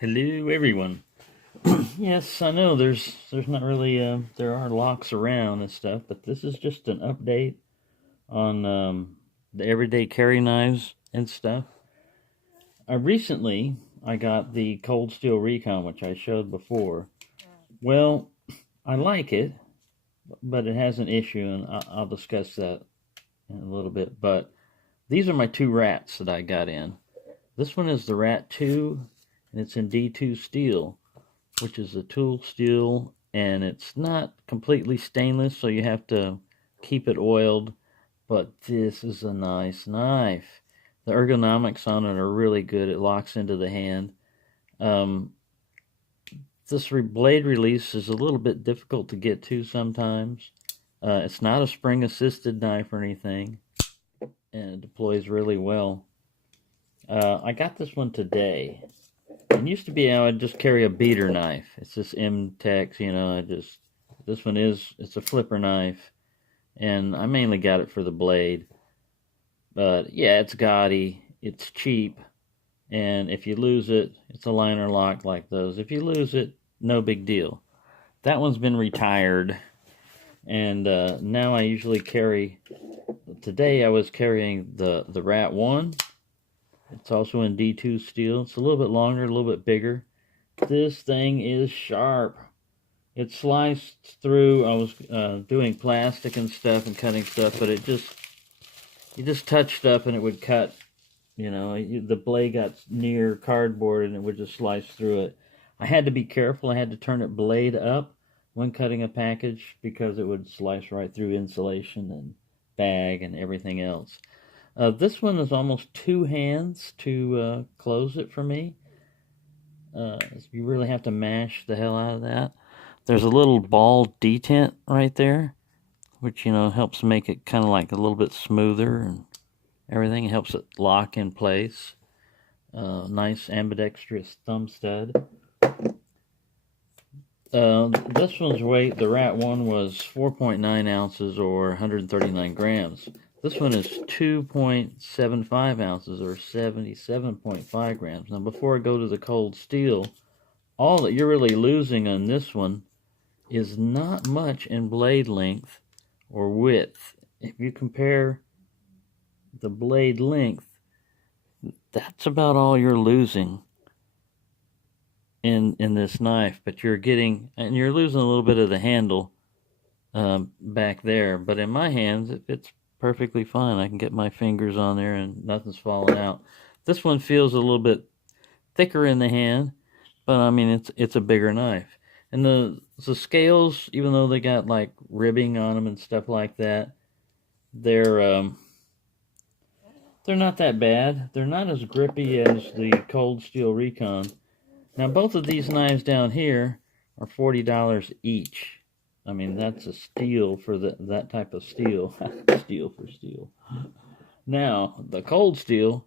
Hello, everyone. Yes, I know there's not really there are locks around and stuff, but this is just an update on the everyday carry knives and stuff. I got the Cold Steel Recon, which I showed before. Well, I like it, but it has an issue, and I'll discuss that in a little bit. But these are my two rats that I got in. This one is the Rat 2, and it's in D2 steel, which is a tool steel, and it's not completely stainless, so you have to keep it oiled. But this is a nice knife. The ergonomics on it are really good. It locks into the hand. Um, this blade release is a little bit difficult to get to sometimes. It's not a spring assisted knife or anything, and it deploys really well. I got this one today. It used to be I would just carry a beater knife. It's this M-Tex, this one it's a flipper knife, and I mainly got it for the blade. But yeah, it's gaudy, it's cheap, and if you lose it, it's a liner lock like those. If you lose it, no big deal. That one's been retired, and now I usually carry, today I was carrying the Rat 1. It's also in D2 steel. It's a little bit longer, a little bit bigger. This thing is sharp. It sliced through. I was doing plastic and stuff and cutting stuff, but you just touched up and it would cut. The blade got near cardboard and it would just slice through it. I had to be careful. I had to turn it blade up when cutting a package because it would slice right through insulation and bag and everything else. This one is almost two hands to close it for me. You really have to mash the hell out of that. There's a little ball detent right there, which, helps make it kind of like a little bit smoother and everything. It helps it lock in place. Nice ambidextrous thumb stud. This one's weight, the Rat 1 was 4.9 ounces or 139 grams. This one is 2.75 ounces or 77.5 grams. Now, before I go to the cold steel, all that you're really losing on this one is not much in blade length or width. If you compare the blade length, that's about all you're losing in this knife. But you're losing a little bit of the handle back there. But in my hands, it's perfectly fine. I can get my fingers on there and nothing's falling out. This one feels a little bit thicker in the hand, but I mean it's a bigger knife. And the scales, even though they got like ribbing on them and stuff like that, they're not that bad. They're not as grippy as the Cold Steel Recon. Now both of these knives down here are $40 each. I mean, that's a steal for that type of steel. Steel for steel. Now, the cold steel,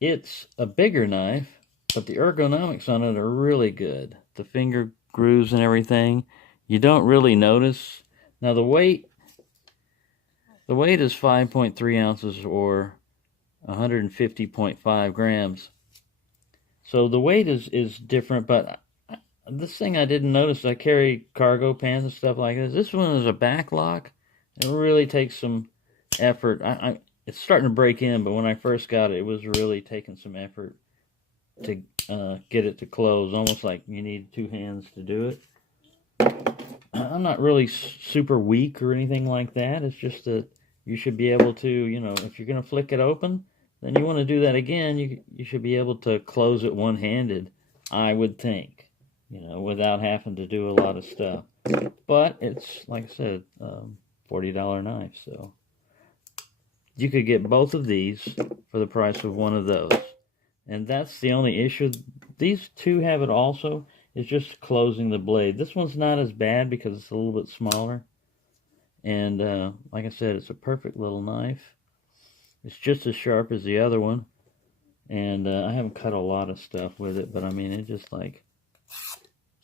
it's a bigger knife, but the ergonomics on it are really good. The finger grooves and everything, you don't really notice. Now, the weight is 5.3 ounces or 150.5 grams. So the weight is different, but this thing I didn't notice. I carry cargo pants and stuff like this. This one is a back lock. It really takes some effort. It's starting to break in, but when I first got it, it was really taking some effort to get it to close. Almost like you need two hands to do it. I'm not really super weak or anything like that. It's just that you should be able to, if you're going to flick it open, then you want to do that again. You should be able to close it one-handed, I would think. Without having to do a lot of stuff. But it's, like I said, $40 knife, so you could get both of these for the price of one of those. And that's the only issue. These two have it also. It's just closing the blade. This one's not as bad because it's a little bit smaller. And like I said, it's a perfect little knife. It's just as sharp as the other one. And I haven't cut a lot of stuff with it, but I mean, it just like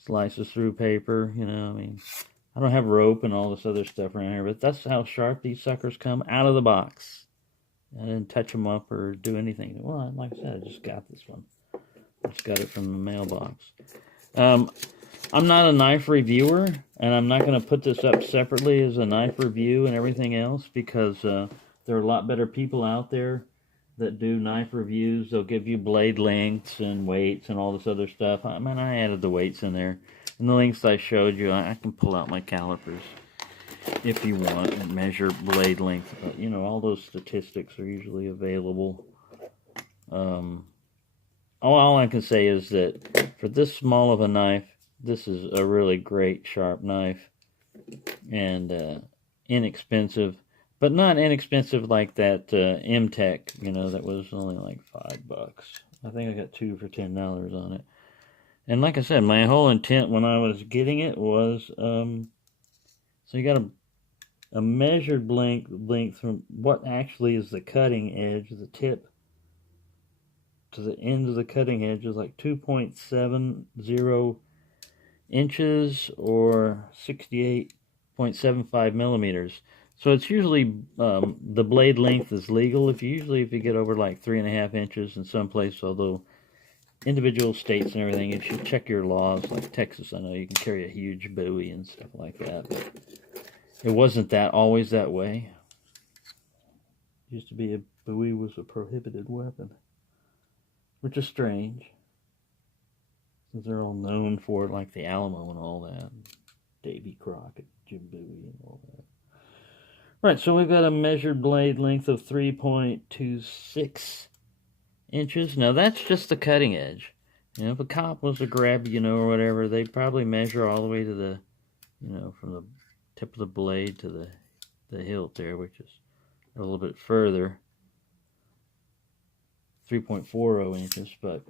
slices through paper, I don't have rope and all this other stuff around here, but that's how sharp these suckers come out of the box. I didn't touch them up or do anything. Well, like I said, I just got this one. Just got it from the mailbox. I'm not a knife reviewer, and I'm not going to put this up separately as a knife review and everything else, because there are a lot better people out there that do knife reviews. They'll give you blade lengths and weights and all this other stuff. I mean, I added the weights in there. And the lengths I showed you, I can pull out my calipers if you want and measure blade length. But, you know, all those statistics are usually available. All I can say is that for this small of a knife, this is a really great sharp knife, and inexpensive, but not inexpensive like that M-Tech, you know, that was only like $5. I think I got 2 for $10 on it. And like I said, my whole intent when I was getting it was, so you got a measured length from what actually is the cutting edge, the tip to the end of the cutting edge is like 2.70 inches or 68.75 millimeters. So it's usually the blade length is legal if you get over like 3.5 inches in some place, although individual states and everything, you should check your laws. Like Texas, I know you can carry a huge Bowie and stuff like that, but it wasn't always that way. It used to be a Bowie was a prohibited weapon, which is strange, since they're all known for it, like the Alamo and all that. Davy Crockett, Jim Bowie, and all that. Right, so we've got a measured blade length of 3.26 inches. Now, that's just the cutting edge. You know, if a cop was to grab, you know, or whatever, they'd probably measure all the way to the, you know, from the tip of the blade to the hilt there, which is a little bit further. 3.40 inches, but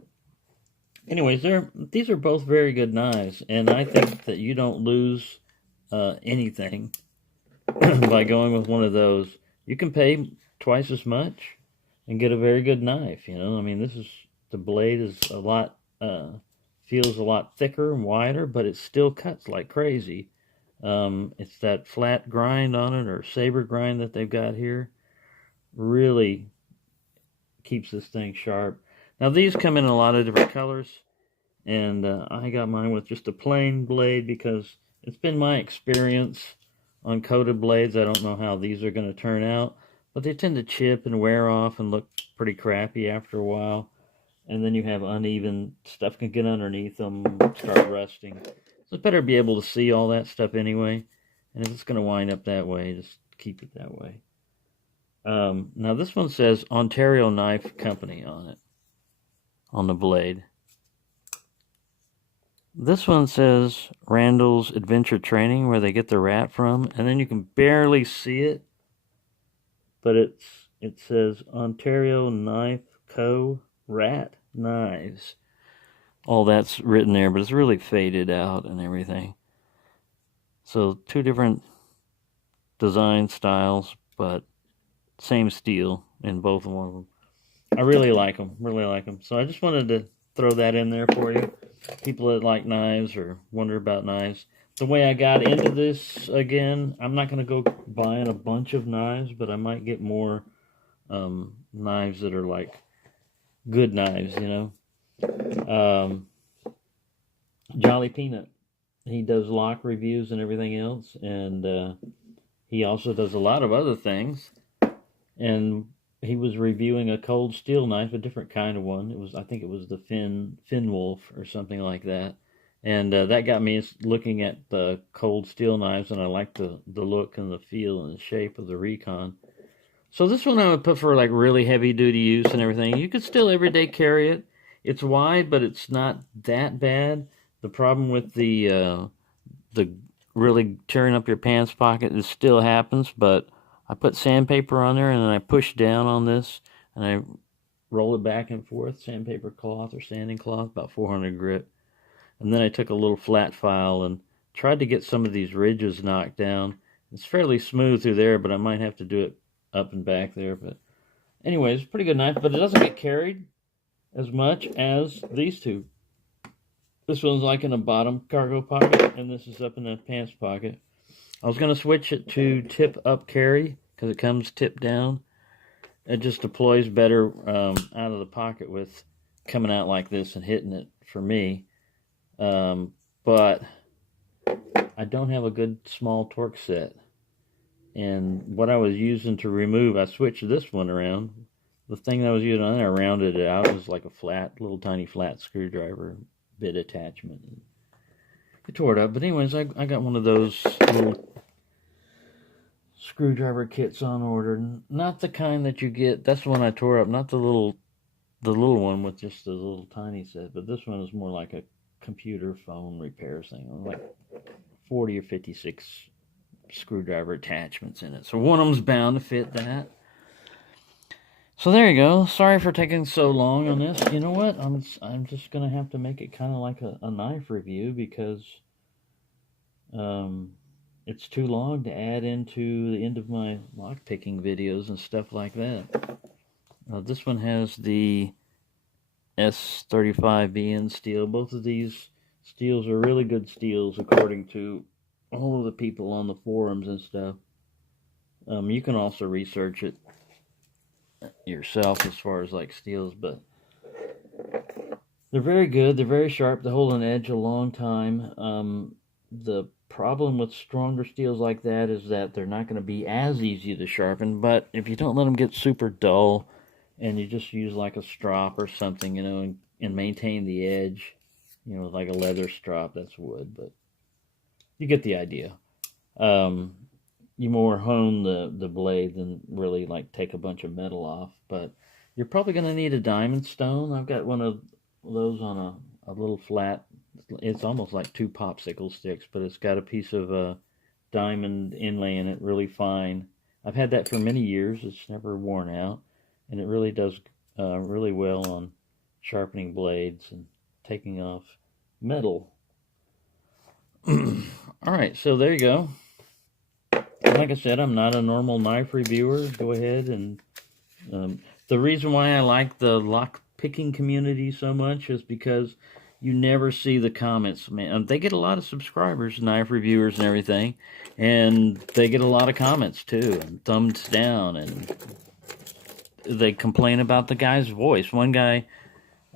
anyways, these are both very good knives, and I think that you don't lose anything by going with one of those. You can pay twice as much and get a very good knife, you know. I mean, the blade is a lot, feels a lot thicker and wider, but it still cuts like crazy. It's that flat grind on it, or saber grind that they've got here, really keeps this thing sharp. Now, these come in a lot of different colors, and I got mine with just a plain blade because it's been my experience on coated blades. I don't know how these are going to turn out, but they tend to chip and wear off and look pretty crappy after a while, and then you have uneven stuff can get underneath them, start rusting. So it's better to be able to see all that stuff anyway, and if it's going to wind up that way, just keep it that way. Now this one says Ontario Knife Company on it, on the blade. This one says Randall's Adventure Training, where they get the rat from, and then you can barely see it, but it says Ontario Knife Co. Rat Knives. All that's written there, but it's really faded out and everything. So 2 different design styles, but same steel in both of them. I really like them, So I just wanted to throw that in there for you. People that like knives or wonder about knives. The way I got into this, again, I'm not going to go buying a bunch of knives, but I might get more knives that are like good knives, you know. Jolly Peanut, he does lock reviews and everything else, and he also does a lot of other things. And he was reviewing a cold steel knife, a different kind of one. I think it was the Finn Wolf or something like that. And that got me looking at the cold steel knives, and I like the look and the feel and the shape of the Recon. So this one I would put for like really heavy duty use and everything. You could still everyday carry it. It's wide, but it's not that bad. The problem with the really tearing up your pants pocket, it still happens, but I put sandpaper on there, and then I push down on this, and I roll it back and forth, sandpaper cloth or sanding cloth, about 400 grit. And then I took a little flat file and tried to get some of these ridges knocked down. It's fairly smooth through there, but I might have to do it up and back there. But anyways, pretty good knife, but it doesn't get carried as much as these two. This one's like in a bottom cargo pocket, and this is up in the pants pocket. I was going to switch it to tip up carry because it comes tip down. It just deploys better out of the pocket with coming out like this and hitting it for me. But I don't have a good small torque set. And what I was using to remove, I switched this one around. The thing I was using on there, I rounded it out. It was like a flat, little tiny flat screwdriver bit attachment. It tore it up. But anyways, I got one of those little screwdriver kits on order. Not the kind that you get. That's the one I tore up. Not the little one with just the little tiny set. But this one is more like a computer phone repair thing. Like 40 or 56 screwdriver attachments in it. So one of them's bound to fit that. So there you go. Sorry for taking so long on this. You know what? I'm just going to have to make it kind of like a knife review because it's too long to add into the end of my lockpicking videos and stuff like that. This one has the S35VN steel. Both of these steels are really good steels according to all of the people on the forums and stuff. You can also research it yourself as far as like steels, but they're very good. They're very sharp. They hold an edge a long time. The problem with stronger steels like that is that they're not going to be as easy to sharpen, but if you don't let them get super dull and you just use like a strop or something, you know, and maintain the edge, you know, like a leather strop, that's wood, but you get the idea. You more hone the blade than really like take a bunch of metal off, but you're probably going to need a diamond stone. I've got one of those on a little flat. It's almost like 2 popsicle sticks, but it's got a piece of diamond inlay in it, really fine. I've had that for many years. It's never worn out, and it really does really well on sharpening blades and taking off metal. Alright, so there you go. Like I said, I'm not a normal knife reviewer. Go ahead and... the reason why I like the lock-picking community so much is because you never see the comments. Man, they get a lot of subscribers, knife reviewers and everything, and they get a lot of comments too, and thumbs down, and they complain about the guy's voice. One guy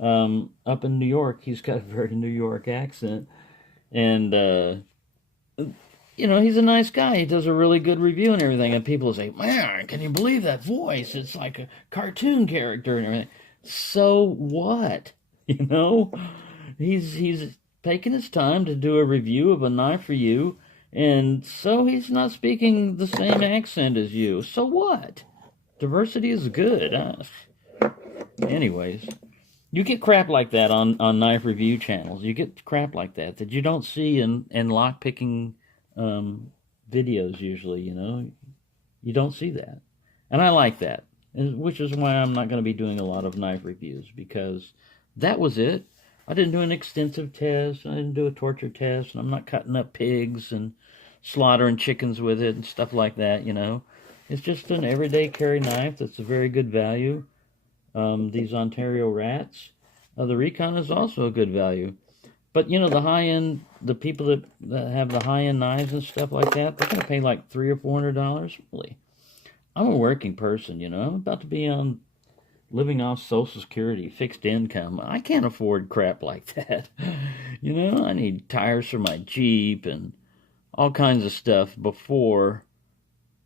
up in New York, he's got a very New York accent, and you know, he's a nice guy. He does a really good review and everything, and people say, man, can you believe that voice? It's like a cartoon character and everything. So what? You know? He's taking his time to do a review of a knife for you, and so he's not speaking the same accent as you. So what? Diversity is good. Anyways, you get crap like that on knife review channels. You get crap like that you don't see in lockpicking videos usually, you know. You don't see that. And I like that, which is why I'm not going to be doing a lot of knife reviews, because that was it. I didn't do an extensive test. I didn't do a torture test. And I'm not cutting up pigs and slaughtering chickens with it and stuff like that, you know. It's just an everyday carry knife that's a very good value. These Ontario rats. The Recon is also a good value. But, you know, the high-end, the people that have the high-end knives and stuff like that, they're going to pay like $300 or $400. Really. I'm a working person, you know. I'm about to be on living off Social Security, fixed income. I can't afford crap like that. You know, I need tires for my Jeep and all kinds of stuff before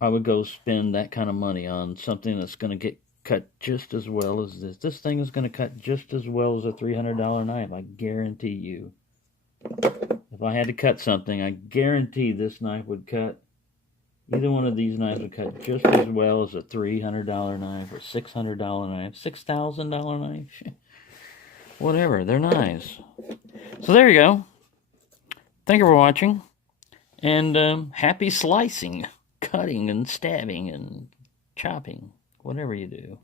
I would go spend that kind of money on something that's going to get cut just as well as this. This thing is going to cut just as well as a $300 knife, I guarantee you. If I had to cut something, I guarantee this knife would cut, either one of these knives would cut just as well as a $300 knife or $600 knife, $6,000 knife. Whatever, they're nice. So there you go. Thank you for watching, and happy slicing, cutting and stabbing and chopping, whatever you do.